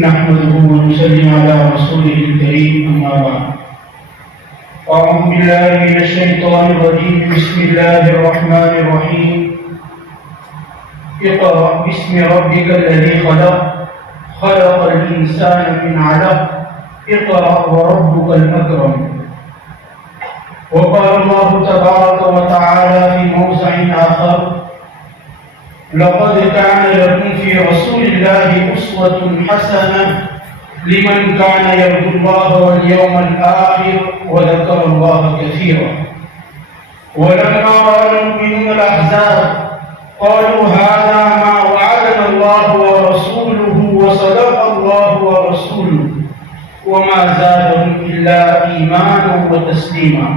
نحمده ونصلي على رسوله الكريم أما بعد. أعوذ بالله من الشيطان الرجيم. بسم الله الرحمن الرحيم. اقرأ باسم ربك الذي خلق خلق الإنسان من علق اقرأ وربك الأكرم. وقال الله تبارك وتعالى في موضع آخر: لقد كان لكم في رسول الله أسوة حسنة لمن كان يرجو الله واليوم الآخر وذكر الله كثيرا. ولما رأى المؤمنون الأحزاب قالوا هذا ما وعدنا الله ورسوله وصدق الله ورسوله وما زادهم إلا إيمانا وتسليما.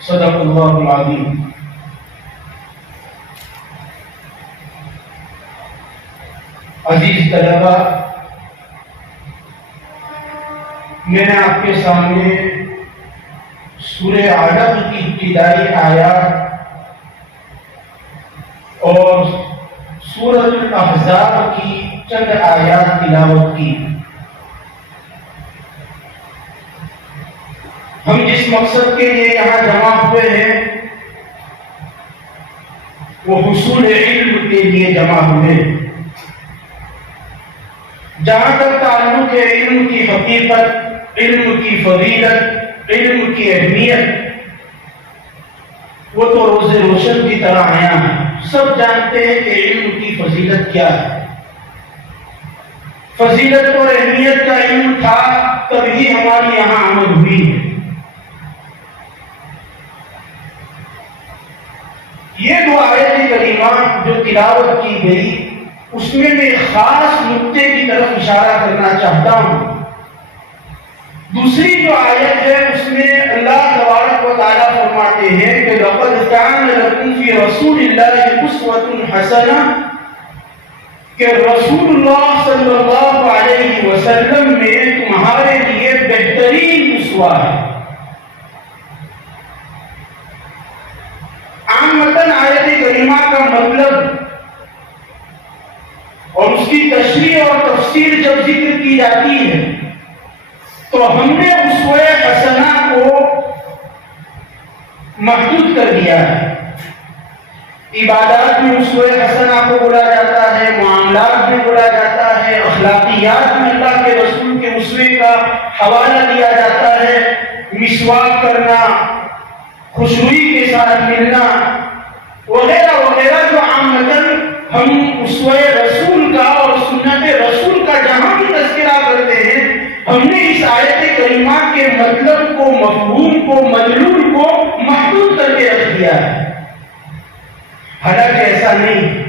صدق الله العظيم. عزیز طلبہ، میں نے آپ کے سامنے سورہ علق کی ابتدائی آیات اور سورۃ الاحزاب کی چند آیات تلاوت کی۔ ہم جس مقصد کے لیے یہاں جمع ہوئے ہیں وہ حصول علم کے لیے جمع ہوئے ہیں۔ جہاں تک تعلق ہے علم کی حقیقت، علم کی فضیلت، علم کی اہمیت، وہ تو روز روشن کی طرح عیاں ہے۔ سب جانتے ہیں کہ علم کی فضیلت کیا ہے۔ فضیلت اور اہمیت کا علم تھا تبھی ہماری یہاں آمد ہوئی ہے۔ یہ دو آیت کریمہ جو تلاوت کی گئی، اس میں ایک خاص نقطے کی طرف اشارہ کرنا چاہتا ہوں۔ دوسری جو آیت ہے اس میں اللہ تبارک و تعالیٰ فرماتے ہیں کہ لَقَدْ كَانَ لَكُمْ فِي رَسُولِ اللَّهِ أُسْوَةٌ حَسَنَةٌ، کہ رسول اللہ صلی اللہ علیہ وسلم میں تمہارے لیے بہترین اسوہ ہے۔ عامتاً آیت کریمہ کا مطلب اور اس کی تشریح اور تفسیر جب ذکر کی جاتی ہے تو ہم نے اسوہ حسنہ کو محدود کر دیا ہے۔ عبادات میں اسوہ حسنہ کو بولا جاتا ہے، معاملات میں بولا جاتا ہے، اخلاقیات میں اللہ کے رسول کے اسوے کا حوالہ دیا جاتا ہے۔ مسواک کرنا، خوشروئی کے ساتھ ملنا وغیرہ وغیرہ جو عامتاً ہم اسوہ رسول کا اور سنت رسول کا جہاں بھی تذکرہ کرتے ہیں، ہم نے اس آیت کریمہ کے مطلب کو، مفہوم کو، مدلول کو محدود کر کے رکھ دیا ہے۔ حالانکہ ایسا نہیں۔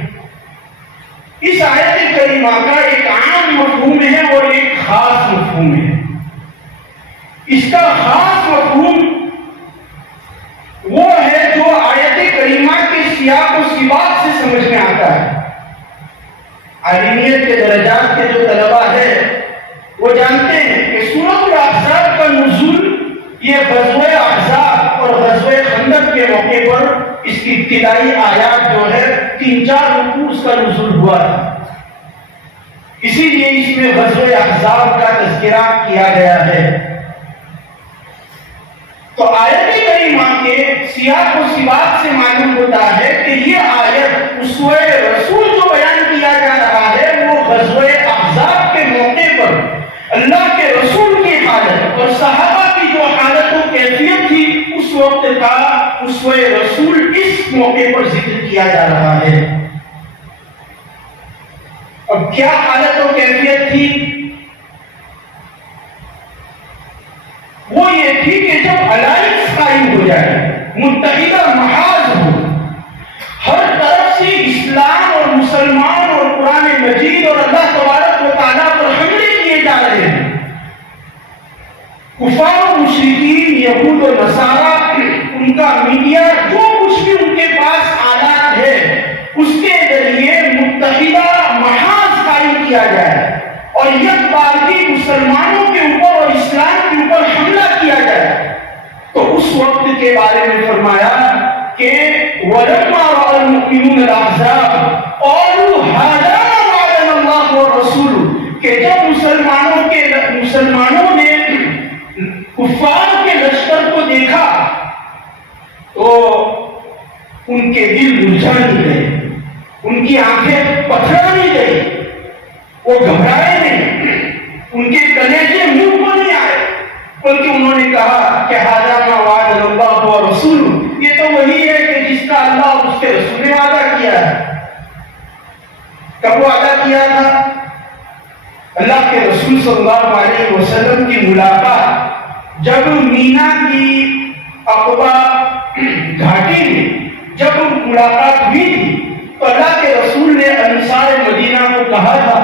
اس آیت کریمہ کا ایک عام مفہوم ہے اور ایک خاص مفہوم ہے۔ اس کا خاص مفہوم وہ ہے جو آیت کریمہ کے سیاق و سباق سے سمجھ میں آتا ہے۔ عالمیت کے درجات کے جو طلبہ ہیں وہ جانتے ہیں کہ سورۃ الاحزاب کا نزول یہ غزوہ احزاب اور غزوہ خندق کے موقع پر اس کی ابتدائی آیات جو ہے 3-4 رکوع اس کا نزول ہوا تھا، اسی لیے اس میں غزوہ احزاب کا تذکرہ کیا گیا ہے۔ تو آیت کریمہ کے سیاق و سباق سے معلوم ہوتا ہے کہ یہ آیت اسوہ رسول جو بیان کیا جا رہا ہے وہ غزوہ احزاب کے موقع پر اللہ کے رسول کی حالت اور صحابہ کی جو حالت و کیفیت تھی اس وقت کا اسوہ رسول اس موقع پر ذکر کیا جا رہا ہے۔ اب کیا حالت و کیفیت تھی؟ وہ یہ تھی کہ جب الائنس قائم ہو جائے، متحدہ محاذ ہو، ہر طرف سے اسلام اور مسلمان اور قرآن مجید اور اللہ تبارک و تعالیٰ پر حملے کیے جا رہے ہیں، کفار و مشرکین، یہود و نصارہ، ان کا میڈیا، جو کچھ بھی ان کے پاس آلات ہے اس کے ذریعے متحدہ محاذ قائم کیا جائے اور یک بارگی مسلمانوں کے اوپر اور اسلام کے اوپر حملہ کیا جائے۔ تو اس وقت کے بارے میں فرمایا کہ وَلَمَّا رَأَى الْمُؤْمِنُونَ الْأَحْزَابَ قَالُوا هَذَا مَا وَعَدَنَا اللَّهُ وَرَسُولُهُ، کہ جب مسلمان دل مرجھا نہیں گئے، ان کی آنکھیں پتھرا نہیں گئی، وہ گھبرائے نہیں، ان کے کلیجے منہ کو نہیں آئے، بلکہ انہوں نے کہا کہ ھذا ما وعد اللہ ورسولہ، یہ تو وہی ہے کہ جس کا اللہ اور اس کے رسول نے وعدہ کیا ہے۔ کب وعدہ کیا تھا؟ اللہ کے رسول صلی اللہ علیہ وسلم کی ملاقات جب مینا کی عقبہ گھاٹی میں جب ملاقات ہوئی تھی تو اللہ کے رسول نے انصار مدینہ کو کہا تھا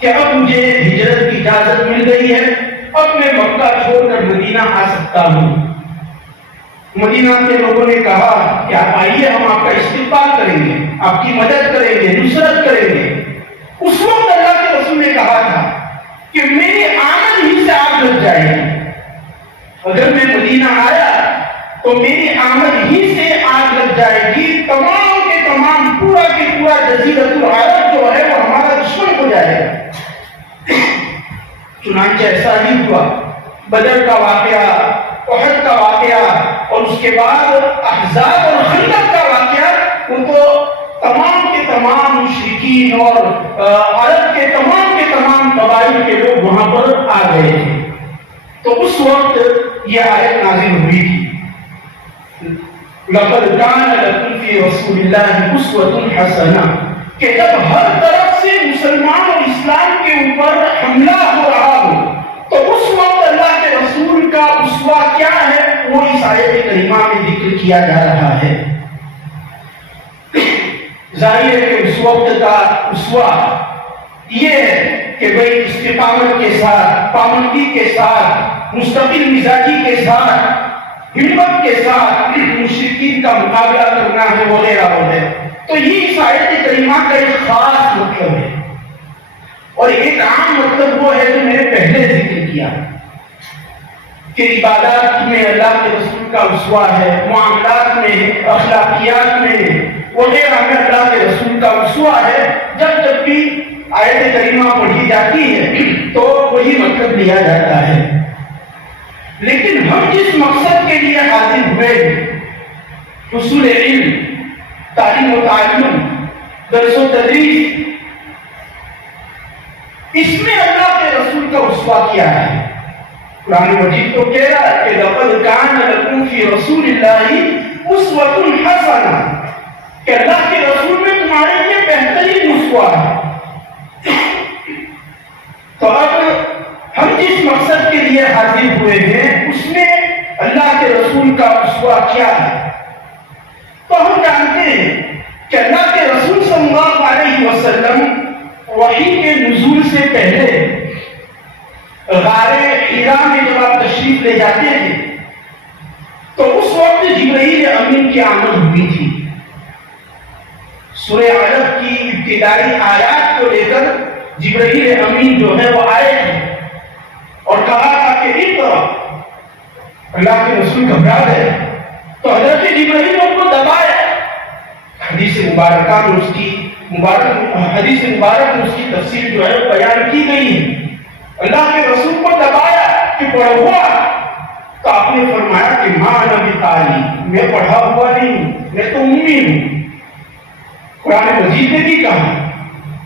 کہ اب مجھے ہجرت کی اجازت مل گئی ہے، اب میں مکہ چھوڑ کر مدینہ آ سکتا ہوں۔ مدینہ کے لوگوں نے کہا کہ آپ آئیے، ہم آپ کا استقبال کریں گے، آپ کی مدد کریں گے، نصرت کریں گے۔ اس وقت اللہ کے رسول نے کہا تھا کہ میری آمد ہی سے آگ لگ جائے گی، اگر میں مدینہ آیا تو میری آمد ہی سے آگ لگ جائے گی، تمام کے تمام پورا کے پورا جزیرۃ العرب جو ہے وہ ہمارا دشمن ہو جائے گا۔ چنانچہ ایسا ہی ہوا۔ بدر کا واقعہ، احد کا واقعہ اور اس کے بعد احزاب اور خندق کا واقعہ، ان کو تمام کے تمام مشرکین اور عرب کے تمام قبائل کے لوگ وہاں پر آ گئے تھے۔ تو اس وقت یہ آیت نازل ہوئی تھی، لَقَدْ كَانَ لَكُمْ فِي رَسُولِ اللَّهِ أُسْوَةٌ حَسَنَةٌ، کہ جب ہر طرف سے مسلمان اور اسلام کے اوپر حملہ ہو رہا ہو تو اس وقت اللہ کے رسول کا اسوہ کیا ہے وہ اس آیت کریمہ میں ذکر کیا جا رہا ہے۔ ظاہر ہے کہ اس وقت کا اسوہ یہ ہے کہ بھئی استقامت کے ساتھ، پابندی کے ساتھ، مستقل مزاجی کے ساتھ، ہمت کے ساتھ مشرکین کا مقابلہ کرنا ہے وغیرہ وغیرہ۔ تو یہ اس آیت کریمہ کا ایک خاص مطلب ہے، اور ایک عام مطلب وہ ہے جو میں نے پہلے ذکر کیا کہ عبادات میں اللہ کے رسول کا اسوہ ہے، معاملات میں، اخلاقیات میں وغیرہ میں اللہ کے رسول کا اسوہ ہے۔ جب بھی آیت کریمہ پڑھی جاتی ہے تو وہی مطلب لیا جاتا ہے۔ لیکن ہم جس مقصد کے لیے حاضر ہوئے، حصول علم، تعلیم و تعلم، درس و تدریس، اس میں اللہ کے رسول کا اسوہ کیا ہے؟ قرآن مجید تو کہہ رہا ہے کہ لَقَدْ كَانَ لَكُمْ فِي رَسُولِ اللَّهِ أُسْوَةٌ حَسَنَةٌ، کہ اللہ کے رسول میں تمہارے لیے بہترین اسوہ ہے۔ تو اب ہم جس مقصد کے لیے حاضر ہوئے ہیں اس میں اللہ کے رسول کا اسوہ کیا ہے؟ تو ہم جانتے ہیں کہ اللہ کے رسول صلی اللہ علیہ وسلم وحی کے نزول سے پہلے غار حرا میں جب آپ تشریف لے جاتے تھے تو اس وقت جبرائیل امین کی آمد ہوئی تھی۔ سورہ علق کی ابتدائی آیات کو لے کر جبرائیل امین جو ہے وہ آئے تھے اور کہا تھا کہ اقرا۔ اللہ کے رسول گھبرا گئے تو حضرت جبرائیل نے ان کو دبایا۔ حدیث مبارکہ میں اس کی حدیث مبارک میں اس کی تفسیر جو ہے بیان کی گئی ہے۔ اللہ کے رسول کو دبایا کہ پڑھا ہوا، تو آپ نے فرمایا کہ ماں نبی تعلیم، میں پڑھا ہوا نہیں، میں تو امی ہوں۔ قرآن مجید نے بھی کہا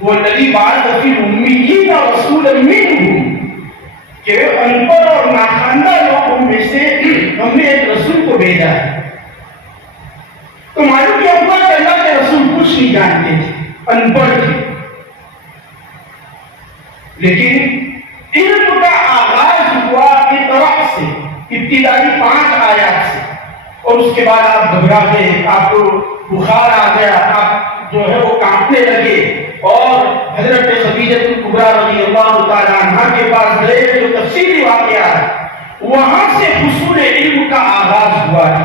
وَالَّذِي بَعَثَ فِي الْأُمِّيِّينَ رَسُولًا مِّنْهُمْ، کہ ان پڑھ اور ناخواندہ لوگوں میں سے ہم نے ایک رسول کو بھیجا ہے۔ تو معلوم کیا ہوا کہ اللہ کے رسول کچھ نہیں جانتے تھے، ان پڑھ تھے، لیکن علم کا آغاز ہوا اقرا سے، ابتدائی 5 آیات سے، اور اس کے بعد آپ گھبرا گئے، آپ کو بخار آ گیا، آپ جو ہے وہ کانپنے لگے اور حضرت خدیجہ کبریٰ رضی اللہ تعالی عنہا کے پاس گئے جو تفصیلی واقعہ ہے، وہاں سے حصول علم کا آغاز ہوا ہے۔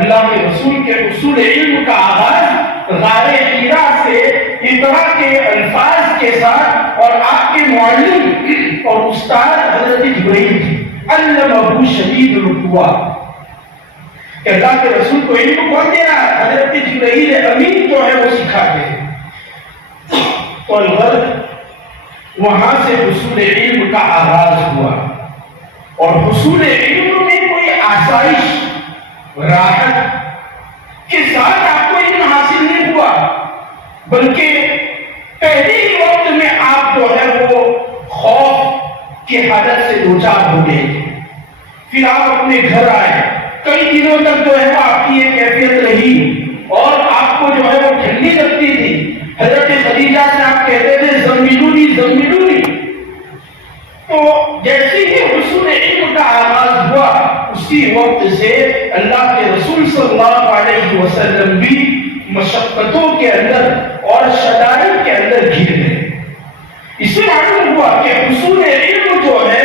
اللہ کے رسول کے حصول علم کا آغاز غار حرا سے اقرا کے الفاظ کے ساتھ، اور آپ کے معلم اور استاد حضرت جبرائیل تھے، علمہ شدید القویٰ، کہ اللہ کے رسول کو علم کون دے رہا ہے؟ حضرت جبرائیل امین جو ہے وہ سکھاتے ہیں۔ تو الغرض وہاں سے حصول علم کا آغاز ہوا، اور حصول علم میں کوئی آسائش راحت کے ساتھ آپ بلکہ پہلے ہی وقت میں آپ جو ہے وہ خوف کی حالت سے دوچار ہو گئے تھے. پھر آپ اپنے گھر آئے, کئی دنوں تک جو ہے آپ کی یہ کیفیت رہی اور آپ کو جو ہے وہ ٹھنڈی لگتی تھی. حضرت خدیجہ سے آپ کہتے تھے زملونی زملونی. تو جیسے ہی حصول علم کا آغاز ہوا اسی وقت سے اللہ کے رسول صلی اللہ علیہ وسلم بھی مشقتوں کے اندر اور شدائد کے اندر گھر گئے. اس سے معلوم ہوا کہ حصول علم جو ہے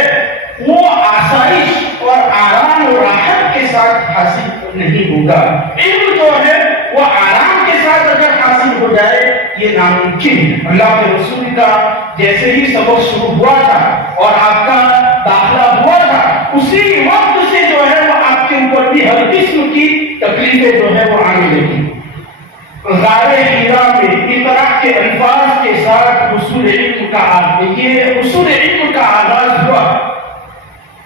وہ آسائش اور آرام اور راحت کے ساتھ حاصل نہیں ہوگا. علم جو ہے وہ آرام کے ساتھ اگر حاصل ہو جائے یہ ناممکن ہے. اللہ کے رسول کا جیسے ہی سبق شروع ہوا تھا اور آپ کا داخلہ ہوا تھا اسی وقت سے جو ہے وہ آپ کے اوپر بھی ہر قسم کی تکلیفیں جو ہے وہ آنے لگی. غار حرا میں اقرا کے الفاظ کے ساتھ حصول علم کا حصول علم کا آغاز ہوا.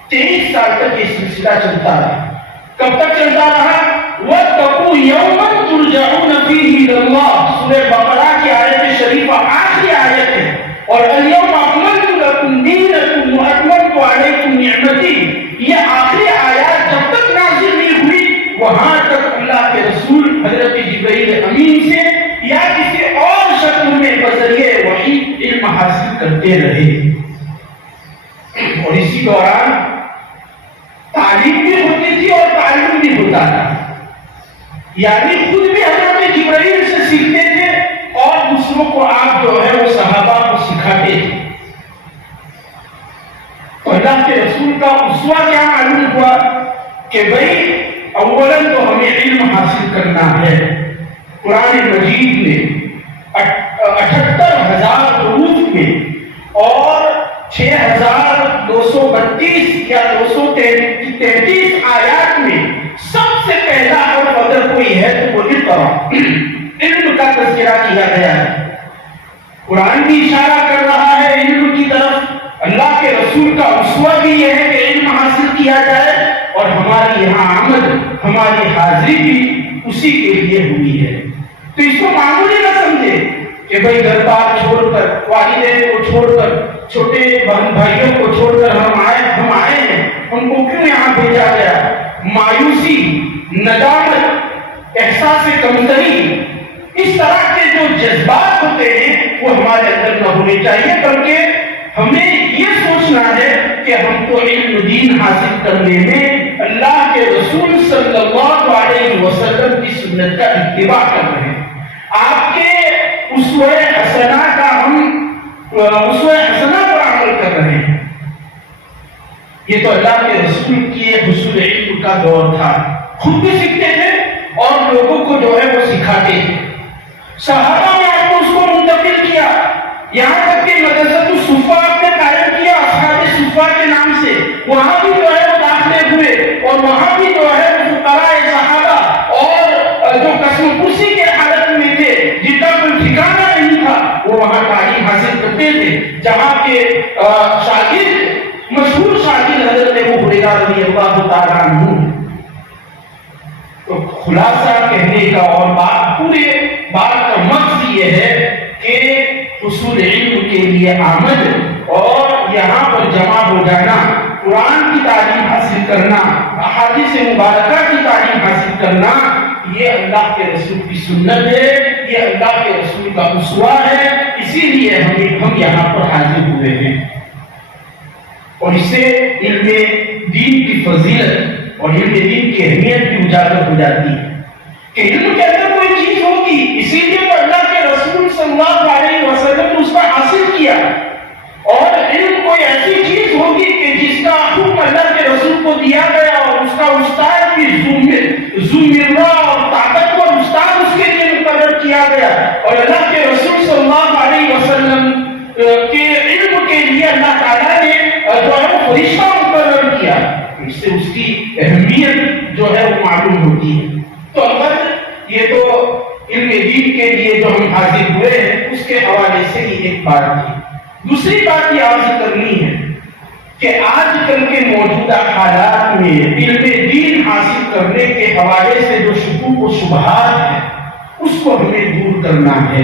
23 سال تک یہ سلسلہ چلتا رہا. کب تک چلتا رہا؟ وَاتَّقُوا يَوْمًا تُرْجَعُونَ فِيهِ إِلَى اللَّهِ. سورہ بقرہ کی آیت شریفہ آخری آیت ہے. اور اليوم اکملت لکم دینکم واتممت علیکم نعمتی. یہ آخری آیات جب تک نازل نہیں ہوئی وہاں تک اللہ کے رسول حضرت جبرائیل امین سے یا کسی اور شکل میں بذریعہ وحی علم حاصل کرتے رہے. اور اسی دوران تعلیم بھی ہوتی تھی اور تعلیم بھی ہوتا تھا. یعنی خود بھی حضرت جبرائیل سے سیکھتے تھے اور دوسروں کو آپ جو ہے وہ صحابہ کو سکھاتے تھے. تو اللہ کے رسول کا اسوہ کیا معلوم ہوا کہ بھئی اولاً تو ہمیں علم حاصل کرنا ہے. قرآن مجید میں 78,000 حروف میں اور 6,232 یا 233 آیات میں سب سے پہلا حرف اگر کوئی ہے تو وہ اقرا علم کا تذکرہ کیا گیا ہے. قرآن بھی اشارہ کر رہا ہے علم کی طرف. اللہ کے رسول کا اسوہ بھی یہ ہے کہ علم حاصل کیا جائے اور ہماری یہاں آمد ہماری حاضری بھی اسی کے لیے ہوئی ہے. تو اس کو معمولی نہ سمجھے کہ بھئی گھر بار چھوڑ کر والدین کو چھوڑ کر چھوٹے بہن بھائیوں کو چھوڑ کر ہم آئے ہیں, ان کو کیوں یہاں بھیجا گیا. مایوسی, ندامت, احساس کمتری, اس طرح کے جو جذبات ہوتے ہیں وہ ہمارے اندر نہ ہونے چاہیے, بلکہ ہمیں یہ سوچنا ہے کہ ہم تو علم دین حاصل کرنے میں اللہ کے رسول صلی اللہ علیہ وسلم کی سنت کا اتباع کر رہے ہیں. آپ کے اسوہ حسنہ کا ہم اسوہ حسنہ پر عمل کر رہے ہیں. یہ تو اللہ کے رسول کی حصول علم کا دور تھا. خود بھی سیکھتے تھے اور لوگوں کو جو ہے وہ سکھاتے تھے. صحابہ نے آپ کو اس کو منتقل کیا. یہاں تک کہ مدرسۃ الصفا آپ نے قائم کیا اصحاب صفا کے نام سے. وہاں بھی جو ہے وہ داخلے ہوئے اور وہاں بھی جو ہے فقراء صحابہ اور جو قسم کشی کے حالت میں تھے جن کا کوئی ٹھکانہ نہیں تھا وہ وہاں تعلیم حاصل کرتے تھے. جہاں کے شاگرد مشہور شاگرد حضرت ابو ہریرہ رضی اللہ تعالیٰ عنہ. تو خلاصہ کہنے کا اور پورے بات کا مقصد یہ ہے کہ حصول علم کے لیے آمد اور یہاں پر جمع ہو جانا, قرآن کی تعلیم حاصل کرنا, احادیث مبارکہ کی تعلیم حاصل کرنا, یہ اللہ کے رسول کی سنت ہے, یہ اللہ کے رسول کا اسوہ ہے. اسی لیے ہم یہاں پر حاضر ہوئے ہیں. اور اس سے علم دین کی فضیلت اور علم دین کی اہمیت بھی اجاگر ہو جاتی ہے کہ علم کے اندر کوئی چیز ہوگی. اسی لیے تو اللہ کے رسول صلی اللہ علیہ وسلم نے اس کو حاصل کیا. اور علم کوئی ایسی چیز ہوگی کہ جس کا حکم اللہ کے رسول کو دیا گیا اور اس کا استاد بھی ذو اور طاقتور استاد اس کے لیے مقرر کیا گیا. اور اللہ کے رسول صلی اللہ علیہ وسلم کے علم کے لیے اللہ تعالیٰ نے جو ہے وہ فرشتہ مقرر کیا. اس سے اس کی اہمیت جو ہے وہ معلوم ہوتی ہے. تو البتہ یہ تو علم دین کے لیے جو ہم حاضر ہوئے ہیں اس کے حوالے سے ہی ایک بات تھی. دوسری بات یہ عرض کرنی ہے کہ آج کل کے موجودہ حالات میں علم دین حاصل کرنے کے حوالے سے جو شکوک و شبہات ہیں اس کو ہمیں دور کرنا ہے.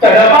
طلبا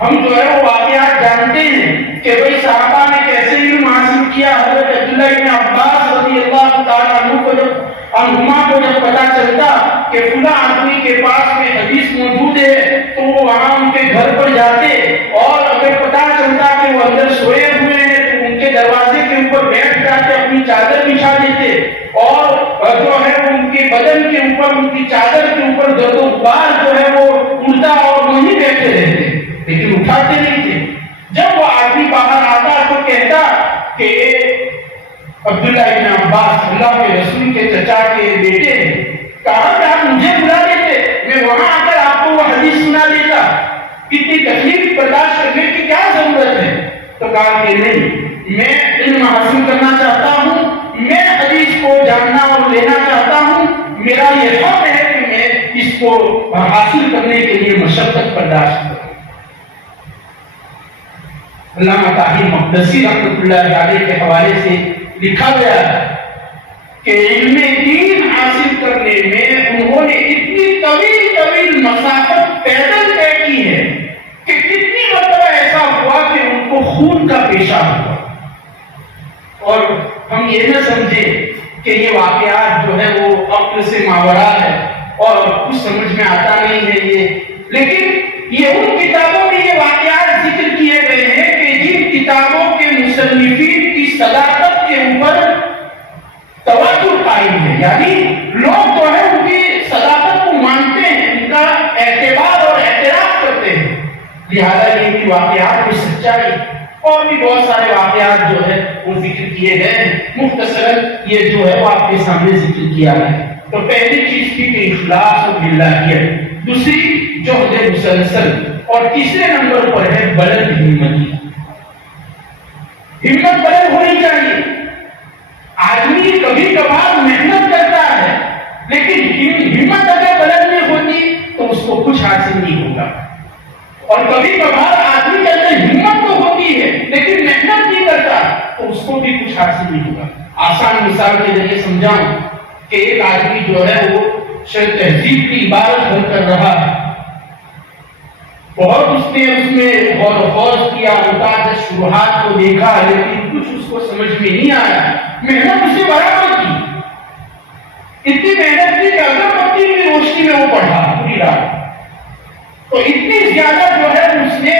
ہم جو ہے وہ واقعات جانتے ہیں کہ بھئی صحابہ نے کیسے علم حاصل کیا. حضرت عبداللہ بن عباس رضی اللہ تعالیٰ عنہما کو جب پتا چلتا کہ فلاں آدمی کے پاس میں حدیث موجود ہے تو وہ وہاں ان کے گھر پر جاتے، اور اگر پتا چلتا کہ وہ اندر سوئے ہوئے ہیں تو ان کے دروازے کے اوپر بیٹھ جاتے، اپنی چادر بچھا دیتے، اور جو ہے وہ ان کے بدن کے اوپر، ان کی چادر کے اوپر گرد و غبار جو ہے وہ اڑتا اور وہیں بیٹھے رہتے، لیکن اٹھاتے نہیں تھے. جب وہ آدمی باہر آتا تو کہتا کہ عبداللہ ابن عباس اللہ کے رسول کے چچا کے بیٹے ہیں، کہاں کہ آپ مجھے بلا دیتے، میں وہاں آ کر آپ کو وہ حدیث سنا دیتا، اتنی تکلیف برداشت کرنے کی کیا ضرورت ہے؟ تو کہا کہ نہیں، میں علم حاصل کرنا چاہتا ہوں، میں حدیث کو جاننا اور لینا چاہتا ہوں، میرا یہ حق ہے کہ میں اس کو حاصل کرنے کے لیے مشقت برداشت کروں. علامہ طاہر مقدسی رحمۃ اللہ علیہ کے حوالے سے لکھا گیا ہے کہ علم دین حاصل کرنے میں انہوں نے اتنی طویل مسافت پیدل طے کی ہے کہ کتنی مرتبہ ایسا ہوا کہ ان کو خون کا پیشاب ہوا. اور ہم یہ نہ سمجھیں کہ یہ واقعات جو ہے وہ عقل سے ماورا ہے اور کچھ سمجھ میں آتا نہیں ہے یہ، لیکن یہ ان کتابوں میں یہ واقعات ذکر کیے گئے ہیں کہ جن کتابوں کے مصنفین کی صداقت کے اوپر تواتر قائم ہے، یعنی لوگ جو ہے ان کی صداقت کو مانتے ہیں، ان کا اعتبار اور اعتراف کرتے ہیں، لہذا ان کی واقعات کی سچائی. اور بھی بہت سارے واقعات جو ہے وہ ذکر کیے گئے ہیں، مختصراً یہ جو ہے وہ آپ کے سامنے ذکر کیا ہے. تو پہلی چیز تھی کہ اخلاص و باللہیت، دوسری جہد مسلسل، اور تیسرے نمبر پر ہے بلند ہمتی. ہمت بلند ہونی چاہیے. آدمی کبھی کبھار محنت کرتا ہے لیکن ہمت اگر بلند نہیں ہوتی تو اس کو کچھ حاصل نہیں ہوگا. اور کبھی کبھار آدمی کے اندر ہمت تو ہوتی ہے لیکن محنت نہیں کرتا تو اس کو بھی کچھ حاصل نہیں ہوگا. آسان مثال کے ذریعے سمجھاؤں کہ ایک آدمی جو ہے وہ شاید تہذیب کی عبادت بھر کر رہا ہے، بہت اس میں غور و خوض کیا، متعدد شروحات کو دیکھا، لیکن کچھ اس کو سمجھ میں نہیں آیا. محنت اسے برابر کی، اتنی محنت کی کہ اگربتی کی روشنی میں وہ پڑھا پوری رات. تو اتنی زیادہ جو ہے اس نے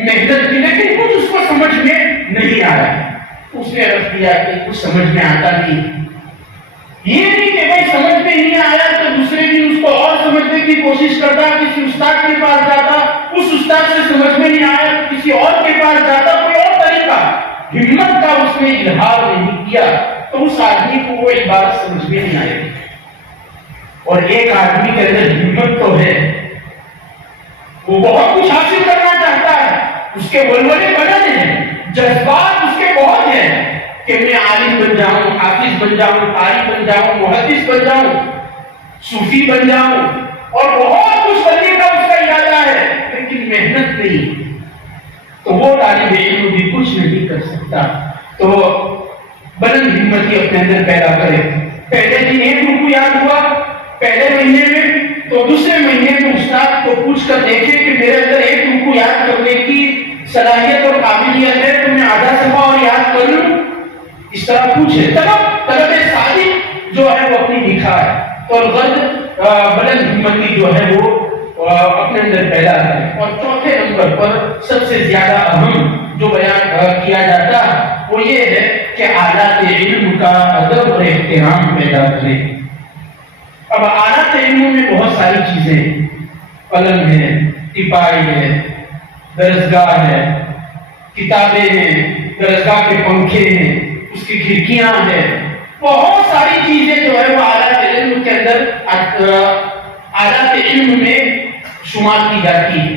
محنت کی لیکن کچھ اس کو سمجھ میں نہیں آیا. اس نے عرض کیا کہ کچھ سمجھ میں آتا نہیں. یہ نہیں کہ بھائی سمجھ میں نہیں آیا تو دوسرے دن اس کو اور سمجھنے کی کوشش کرتا، کسی استاد کے پاس جاتا، اس استاد سے سمجھ میں نہیں آیا کسی اور کے پاس جاتا، کوئی اور طریقہ. ہمت کا اس نے اظہار نہیں کیا تو اس آدمی کو وہ عبارت سمجھ میں نہیں آئے گی. اور ایک آدمی کے اندر ہمت تو ہے، وہ بہت کچھ حاصل کرنا چاہتا ہے، اس کے ولولے بلند ہیں، جذبات اس کے بہت ہیں کہ میں عالم بن جاؤں، حافظ بن جاؤں، قاری بن جاؤں، محدث بن جاؤں، صوفی بن جاؤں، اور بہت کچھ بننے کا اس کا ارادہ ہے لیکن محنت نہیں، تو وہ طالب علم بھی کچھ نہیں کر سکتا. تو بلند ہمتی اپنے اندر پیدا کرے. پہلے دن ایک رکوع یاد ہوا پہلے مہینے میں تو دوسرے مہینے میں استاد کو پوچھ کر دیکھے کہ میرے اندر ایک رکوع یاد کرنے کی صلاحیت اور قابلیت ہے تو میں آدھا صفحہ اور یاد کر لوں. اس طرح پوچھے طلب صادق جو ہے وہ اپنی دکھائے اور غرض بلند ہمتی جو ہے وہ اپنے اندر پیدا کرے. اور چوتھے نمبر پر سب سے زیادہ اہم جو بیان کیا جاتا وہ یہ ہے کہ آلات علم کا ادب اور احترام پیدا کرے. اب آلات علم میں بہت ساری چیزیں، قلم ہے، ٹپائی ہے، درسگاہ ہے، کتابیں ہیں، درسگاہ کے پنکھے ہیں، اس کی کھڑکیاں ہیں، بہت ساری چیزیں جو ہے وہ آلات علم کے اندر آلات علم میں شمار کی جاتی ہے.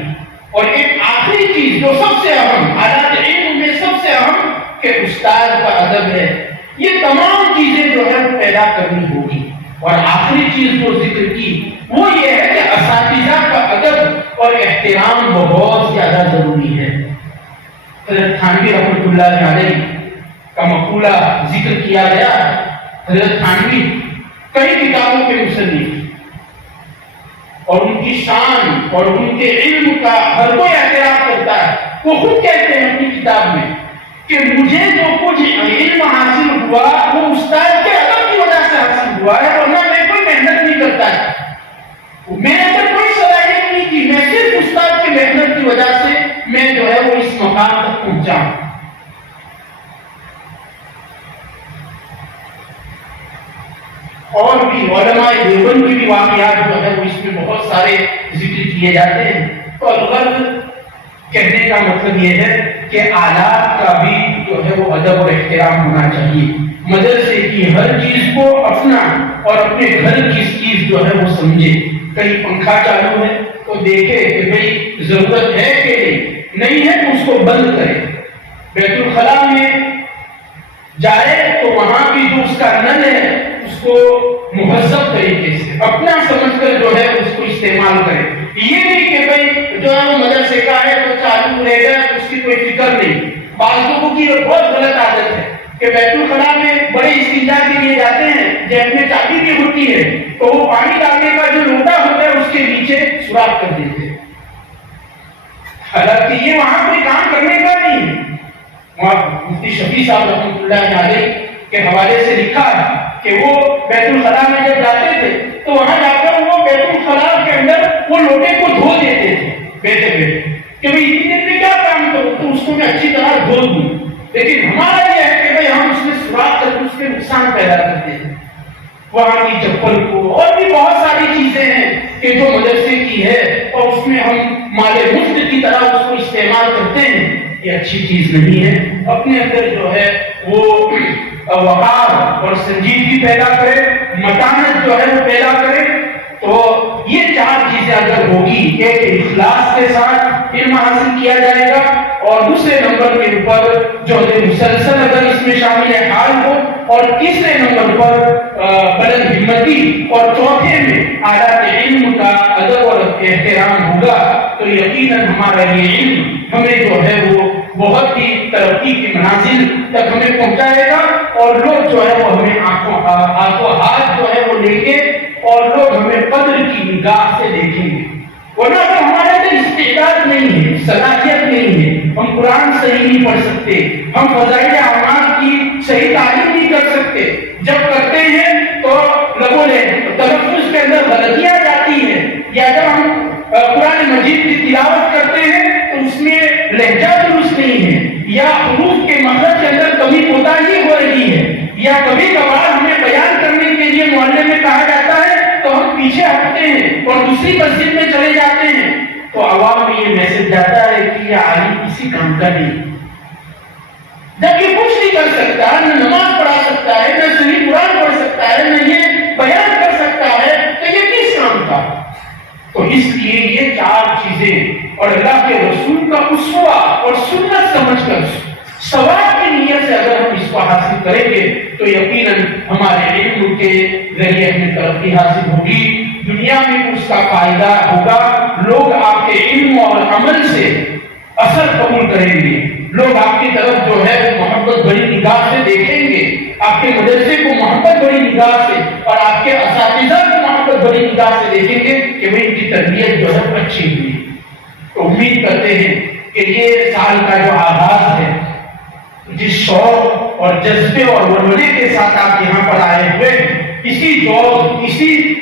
اور ایک آخری چیز جو سب سے اہم آلات علم میں سب سے اہم کہ استاد کا ادب ہے. یہ تمام چیزیں جو ہے وہ پیدا کرنی ہوگی. اور آخری چیز جو ذکر کی وہ یہ ہے کہ اساتذہ کا ادب اور احترام بہت زیادہ ضروری ہے. حضرت تھانوی رحمۃ اللہ علیہ کا مقولہ ذکر کیا گیا. حضرت تھانوی کئی کتابوں کے مصنف اور ان کی شان اور ان کے علم کا ہر کوئی اعتراف کرتا ہے وہ خود کہتے ہیں اپنی کتاب میں کہ مجھے جو کچھ علم حاصل ہوا وہ استاد کے ادب کی وجہ سے حاصل ہوا ہے، ورنہ میں کوئی محنت نہیں کرتا ہے، میں اندر کوئی صلاحیت نہیں تھی، میں صرف استاد کی محنت کی وجہ سے میں جو ہے وہ اس مقام تک پہنچا ہوں۔ اور بھی علماء دیوبند کی بھی واقعات جو ہے وہ اس میں بہت سارے ذکر کیے جاتے ہیں۔ تو الغرض کہنے کا مطلب یہ ہے کہ آلات کا بھی جو ہے وہ ادب اور احترام ہونا چاہیے۔ مدرسے کی ہر چیز کو اپنا اور اپنے گھر کی چیز جو ہے وہ سمجھے۔ کہیں پنکھا چالو ہے تو دیکھے کہ بھئی ضرورت ہے کہ نہیں ہے تو اس کو بند کرے۔ بیت الخلاء میں جائے تو وہاں بھی جو اس کا نل ہے اس کو مہذب طریقے سے اپنا سمجھ کر جو ہے اس کو استعمال کرے۔ یہ نہیں کہ بھئی جو ہے وہ مدرسے کا ہے تو چالو رہے گا، اس کی کوئی فکر نہیں۔ بعض لوگوں کی بہت غلط عادت ہے کہ بیت الخلاء میں بڑے استنجا کے لیے جاتے ہیں، جب میں چابی کی ہوتی ہے تو وہ پانی ڈالنے کا جو لوٹا ہوتا ہے اس کے نیچے سوراخ کر دیتے ہیں، حالانکہ یہ وہاں کوئی کام کرنے کا نہیں ہے۔ مفتی شفیع صاحب رحمۃ اللہ علیہ کے حوالے سے لکھا ہے کہ وہ بیت الخلاء میں جب جاتے تھے تو وہاں جا کر وہ بیت الخلاء کے اندر وہ لوٹے کو دھو دیتے تھے بیٹھے بیٹھے کہ بھئی اتنی دیر میں کیا کام کروں تو اس کو میں اچھی طرح دھو دوں۔ لیکن ہمارا یہ ہے کہ بھئی ہم اس میں سوراخ کر کے اس میں نقصان پیدا کرتے ہیں۔ وہاں کی چپل کو اور بھی بہت ساری چیزیں ہیں کہ جو مدرسے کی ہے اور اس میں ہم مال مفت کی طرح اس کو استعمال کرتے ہیں، یہ اچھی چیز نہیں ہے۔ اپنے اندر جو ہے وہ وقار اور سنجیدگی پیدا کرے، متانت جو ہے وہ پیدا کرے۔ تو یہ چار چیزیں اگر ہوگی، ایک اخلاص کے ساتھ علم حاصل کیا جائے گا، اور دوسرے نمبر کے اوپر جو ہے مسلسل اگر اس میں شامل حال ہو، اور تیسرے نمبر پر بلند ہمتی، اور چوتھے میں آلات علم کا ادب اور احترام ہوگا، تو یقیناً ہمارا یہ علم ہمیں جو ہے وہ بہت ہی ترقی کی منازل تک ہمیں پہنچائے گا، اور لوگ جو ہے وہ ہمیں آنکھوں ہاتھ جو ہے وہ لیں گے، اور لوگ ہمیں قدر کی نگاہ سے دیکھیں گے۔ ورنہ اگر ہمارے اندر استعداد نہیں ہے، صلاحیت نہیں ہے، ہم قرآن صحیح نہیں پڑھ سکتے، ہم فضائل اعمال کی صحیح تعلیم نہیں کر سکتے، جب کرتے ہیں تو لبوں نے تلفظ کے اندر غلطیاں جاتی ہیں، یا جب ہم قرآن مجید کی تلاوت کرتے ہیں تو اس میں لہجہ درست نہیں ہے، یا حروف کے مخرج کے اندر کمی کوتاہی ہو رہی ہے، یا کبھی کبھار ہمیں بیان کرنے کے لیے محلے میں کہا جاتا ہے تو ہم پیچھے ہٹتے ہیں اور دوسری مسجد میں چلے جاتے ہیں، تو عوام میں یہ میسج جاتا ہے کہ یہ عالم کسی کام کا نہیں، جب یہ کچھ نہیں کر سکتا، نہ نماز پڑھا سکتا ہے، نہ صحیح قرآن پڑھ سکتا ہے، نہ یہ بیان کر سکتا ہے، تو یہ کس کام کا؟ تو اس لیے یہ چار چیزیں اور اللہ کے رسول کا اسوہ اور سنت سمجھ کر ثواب کی نیت سے اگر ہم اس کو حاصل کریں گے تو یقیناً ہمارے علم کے ذریعے ہمیں ترقی حاصل ہوگی، دنیا میں اس کا فائدہ ہوگا، لوگ آپ کے علم اور عمل سے اثر قبول کریں گے، لوگ آپ کی طرف جو ہے محبت بڑی نگاہ سے دیکھیں گے، آپ کے مدرسے کو محبت بڑی نگاہ سے اور آپ کے اساتذہ کو محبت بڑی نگاہ سے دیکھیں گے کہ وہ ان کی تربیت جو ہے اچھی ہوئی۔ تو امید کرتے ہیں کہ یہ سال کا جو آغاز ہے، جس شوق اور جذبے اور ولولے کے ساتھ آپ یہاں پر آئے ہوئے ہیں، اسی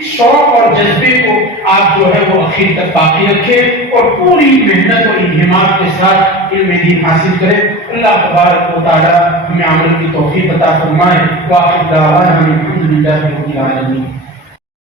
شوق اور جذبے کو آپ جو ہے وہ آخر تک باقی رکھیں اور پوری محنت اور انہمات کے ساتھ علم دین حاصل کریں۔ اللہ تبارک و تعالی ہمیں عمل کی توفیق عطا فرمائے۔ وآخر دعوانا الحمد للہ رب العالمین۔